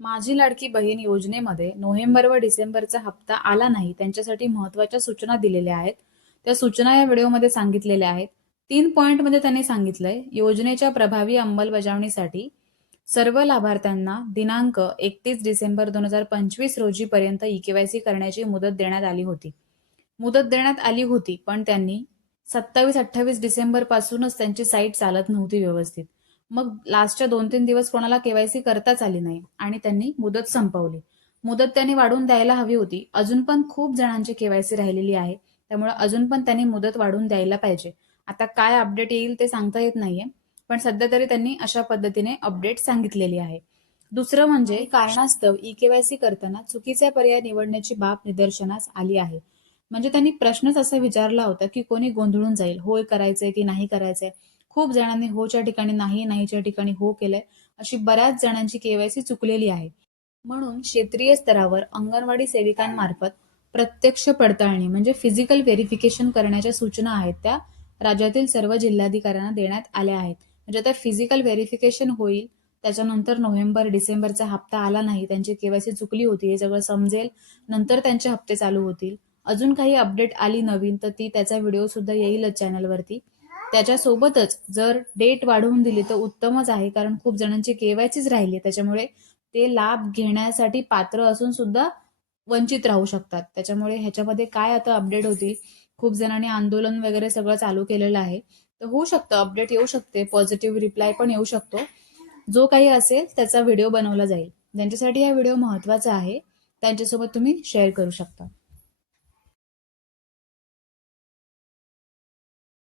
माझी लाडकी बहीण योजनेमध्ये नोव्हेंबर व डिसेंबरचा हप्ता आला नाही त्यांच्यासाठी महत्त्वाच्या सूचना दिलेल्या आहेत. त्या सूचना या व्हिडिओमध्ये सांगितलेल्या आहेत. 3 पॉइंटमध्ये त्यांनी सांगितलंय, योजनेच्या प्रभावी अंमलबजावणीसाठी सर्व लाभार्थ्यांना दिनांक 31 डिसेंबर 2025 रोजीपर्यंत ई-केवायसी करण्याची मुदत देण्यात आली होती. पण त्यांनी 27-28 डिसेंबर पासूनच त्यांची साईट चालत नव्हती व्यवस्थित. मग लास्टच्या 2-3 दिवस कोणाला केवायसी करताच आली नाही आणि त्यांनी मुदत संपवली. मुदत त्यांनी वाढवून द्यायला हवी होती. अजून पण खूप जणांची केवायसी राहिलेली आहे. त्यामुळे अजून पण त्यांनी मुदत वाढवून द्यायला पाहिजे. आता काय अपडेट येईल ते सांगता येत नाहीये. पण सध्या तरी त्यांनी अशा पद्धतीने अपडेट सांगितलेली आहे. दुसरं म्हणजे कारणास्तव ई-केवायसी करताना चुकीचा पर्याय निवडण्याची बाब निदर्शनास आली आहे. म्हणजे त्यांनी प्रश्नच असा विचारला होता की कोणी गोंधळून जाईल, होय करायचंय की नाही करायचंय. खूप जणांनी होच्या ठिकाणी नाही, नाहीच्या ठिकाणी हो केलंय. अशी बऱ्याच जणांची केवायसी चुकलेली आहे. म्हणून क्षेत्रीय स्तरावर अंगणवाडी सेविकांमार्फत प्रत्यक्ष पडताळणी म्हणजे फिजिकल व्हेरिफिकेशन करण्याच्या सूचना आहेत त्या राज्यातील सर्व जिल्हाधिकाऱ्यांना देण्यात आल्या आहेत. म्हणजे आता फिजिकल व्हेरिफिकेशन होईल, त्याच्यानंतर नोव्हेंबर डिसेंबरचा हप्ता आला नाही, त्यांची केवायसी चुकली होती हे सगळं समजेल, नंतर त्यांचे हप्ते चालू होतील. अजून काही अपडेट आली नवीन तर ती त्याचा व्हिडिओ सुद्धा येईलच चॅनलवरती. त्याच्यासोबतच जर डेट वाढवून दिली तर उत्तमच आहे, कारण खूप जणांची केवायसीच राहिली, त्याच्यामुळे ते लाभ घेण्यासाठी पात्र असून सुद्धा वंचित राहू शकतात. त्याच्यामुळे ह्याच्यामध्ये काय आता अपडेट होतील, खूप जणांनी आंदोलन वगैरे सगळं चालू केलेलं आहे, तर होऊ शकतं अपडेट येऊ शकते, पॉझिटिव्ह रिप्लाय पण येऊ शकतो. जो काही असेल त्याचा व्हिडिओ बनवला जाईल. ज्यांच्यासाठी हा व्हिडिओ महत्वाचा आहे त्यांच्यासोबत तुम्ही शेअर करू शकता.